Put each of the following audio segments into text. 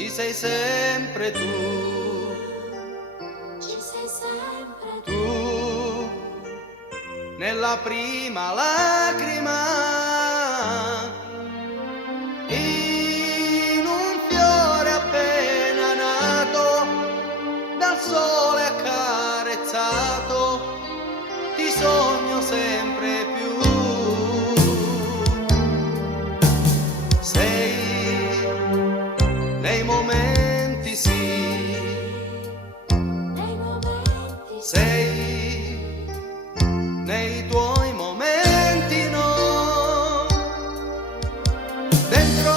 ci sei sempre tu, ci sei sempre tu, nella prima lacrima, in un fiore appena nato, dal sole accarezzato, ti sogno sempre più. Sei nei momenti sì, nei momenti, sei nei tuoi momenti no, dentro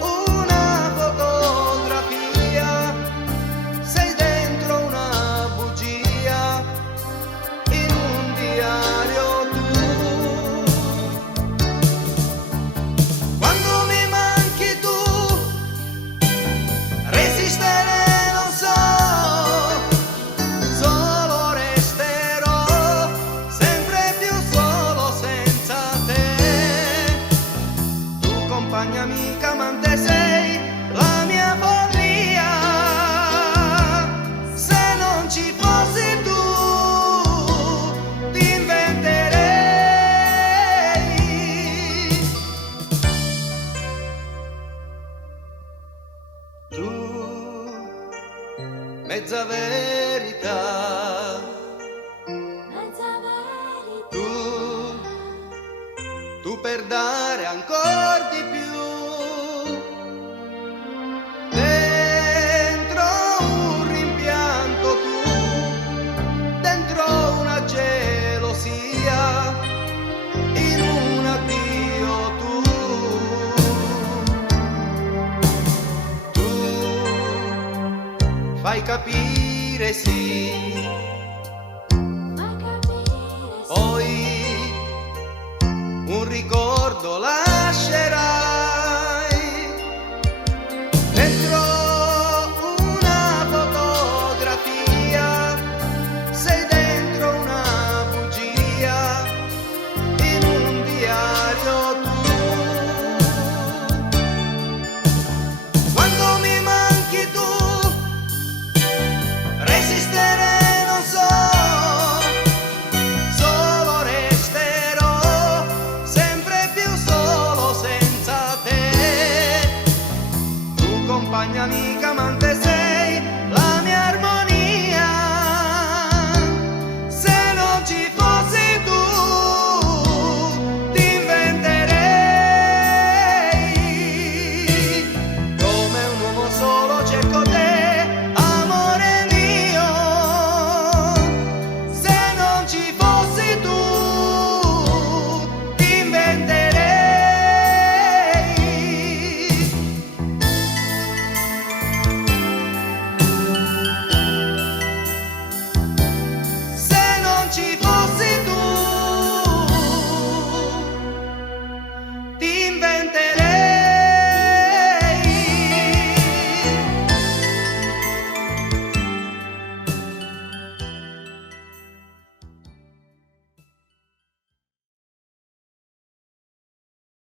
una fotografia, sei dentro una bugia, in un diario tu. Quando mi manchi tu, resistere non so, solo resterò sempre più solo senza te. Tu compagna amica, amante sei la mia follia, se non ci fossi tu ti inventerei. Tu, mezza verità, mezza verità, tu per dare ancora di più, dentro un rimpianto tu, dentro una gelosia, in un addio tu fai capire sì